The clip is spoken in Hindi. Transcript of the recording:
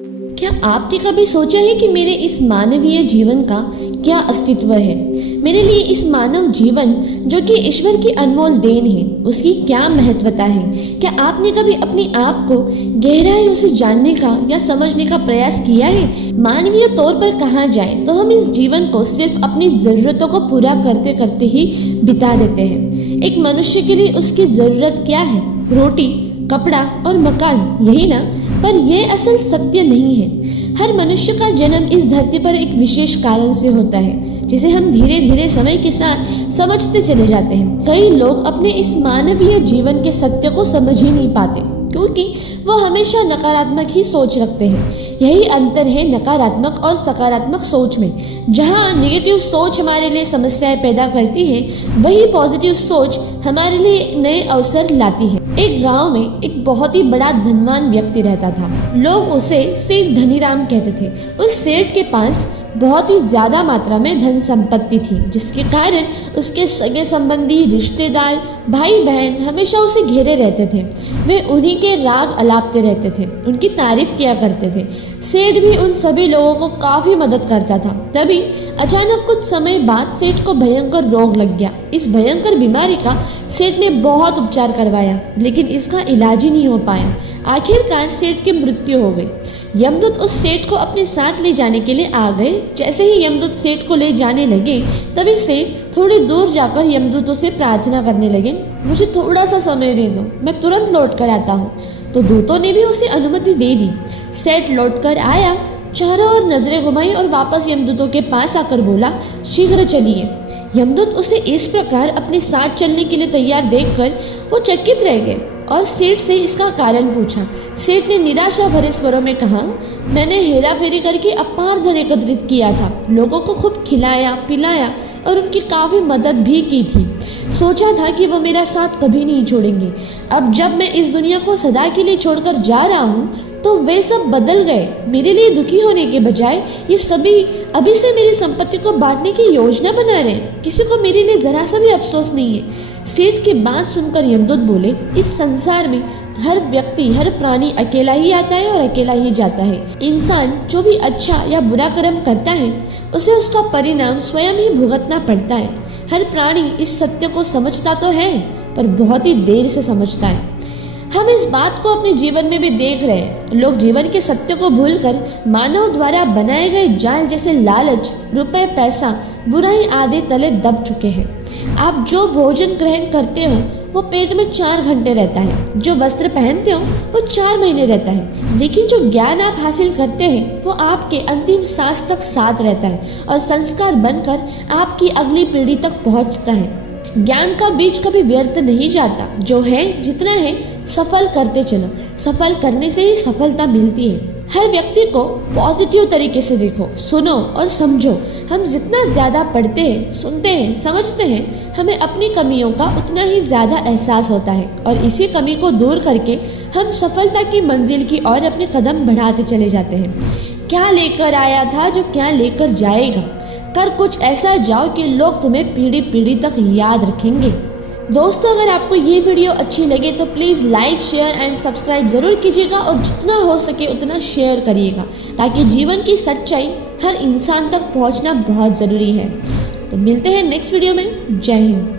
क्या आपने कभी सोचा है कि मेरे इस मानवीय जीवन का क्या अस्तित्व है? मेरे लिए इस मानव जीवन जो कि ईश्वर की अनमोल देन है, उसकी क्या महत्वता है? क्या आपने कभी अपने आप को गहराइयों से जानने का या समझने का प्रयास किया है? मानवीय तौर पर कहा जाए तो हम इस जीवन को सिर्फ अपनी जरूरतों को पूरा करते करते ही बिता देते हैं। एक मनुष्य के लिए उसकी जरूरत क्या है? रोटी, कपड़ा और मकान, यही ना? पर यह असल सत्य नहीं है। हर मनुष्य का जन्म इस धरती पर एक विशेष कारण से होता है, जिसे हम धीरे धीरे समय के साथ समझते चले जाते हैं। कई लोग अपने इस मानवीय जीवन के सत्य को समझ ही नहीं पाते, क्योंकि वो हमेशा नकारात्मक ही सोच रखते हैं। यही अंतर है नकारात्मक और सकारात्मक सोच में। जहाँ नेगेटिव सोच हमारे लिए समस्याएं पैदा करती है, वही पॉजिटिव सोच हमारे लिए नए अवसर लाती है। एक गांव में एक बहुत ही बड़ा धनवान व्यक्ति रहता था। लोग उसे सेठ धनीराम कहते थे। उस सेठ के पास बहुत ही ज्यादा मात्रा में धन संपत्ति थी, जिसके कारण उसके सगे संबंधी, रिश्तेदार, भाई बहन हमेशा उसे घेरे रहते थे। वे उन्हीं के राग अलापते रहते थे, उनकी तारीफ किया करते थे। सेठ भी उन सभी लोगों को काफी मदद करता था। तभी अचानक कुछ समय बाद सेठ को भयंकर रोग लग गया। इस भयंकर बीमारी का सेठ ने बहुत उपचार करवाया, लेकिन इसका इलाज ही नहीं हो पाया। आखिरकार सेठ की मृत्यु हो गई। यमदूत उस सेठ को अपने साथ ले जाने के लिए आ गए। जैसे ही यमदूत सेठ को ले जाने लगे, तभी सेठ थोड़ी दूर जाकर यमदूतों से प्रार्थना करने लगे, मुझे थोड़ा सा समय दे दो, मैं तुरंत लौट कर आता हूँ। तो दूतों ने भी उसे अनुमति दे दी। सेठ लौट कर आया, चारों ओर नजरें घुमाई और वापस यमदूतों के पास आकर बोला, शीघ्र चलिए। यमदूत उसे इस प्रकार अपने साथ चलने के लिए तैयार देखकर वो चकित रह गए और सेठ से इसका कारण पूछा। सेठ ने निराशा भरे स्वरों में कहा, मैंने हेरा फेरी करके अपार धन एकत्रित किया था, लोगों को खूब खिलाया पिलाया और उनकी काफी मदद भी की थी। सोचा था कि वो मेरा साथ कभी नहीं छोड़ेंगे। अब जब मैं इस दुनिया को सदा के लिए छोड़कर जा रहा हूँ, तो वे सब बदल गए। मेरे लिए दुखी होने के बजाय ये सभी अभी से मेरी संपत्ति को बांटने की योजना बना रहे हैं। किसी को मेरे लिए जरा सा भी अफसोस नहीं है। सेठ की बात सुनकर यमदूत बोले, इस संसार में हर व्यक्ति, हर प्राणी अकेला ही आता है और अकेला ही जाता है। इंसान जो भी अच्छा या बुरा कर्म करता है, उसे उसका परिणाम स्वयं ही भुगतना पड़ता है। हर प्राणी इस सत्य को समझता तो है, पर बहुत ही देर से समझता है। हम इस बात को अपने जीवन में भी देख रहे हैं। लोग जीवन के सत्य को भूलकर मानव द्वारा बनाए गए जाल जैसे लालच, रुपए, पैसा, बुराई आदि तले दब चुके हैं। आप जो भोजन ग्रहण करते हो वो पेट में 4 घंटे रहता है, जो वस्त्र पहनते हो वो 4 महीने रहता है, लेकिन जो ज्ञान आप हासिल करते हैं वो आपके अंतिम सांस तक साथ रहता है और संस्कार बनकर आपकी अगली पीढ़ी तक पहुंचता है। ज्ञान का बीज कभी व्यर्थ नहीं जाता। जो है जितना है सफल करते चलो, सफल करने से ही सफलता मिलती है। हर व्यक्ति को पॉजिटिव तरीके से देखो, सुनो और समझो। हम जितना ज्यादा पढ़ते हैं, सुनते हैं, समझते हैं, हमें अपनी कमियों का उतना ही ज्यादा एहसास होता है और इसी कमी को दूर करके हम सफलता की मंजिल की ओर अपने कदम बढ़ाते चले जाते हैं। क्या लेकर आया था जो क्या लेकर जाएगा। कर कुछ ऐसा जाओ कि लोग तुम्हें पीढ़ी पीढ़ी तक याद रखेंगे। दोस्तों, अगर आपको ये वीडियो अच्छी लगे तो please like, share and subscribe ज़रूर कीजिएगा और जितना हो सके उतना शेयर करिएगा, ताकि जीवन की सच्चाई हर इंसान तक पहुंचना बहुत ज़रूरी है। तो मिलते हैं नेक्स्ट वीडियो में। जय हिंद।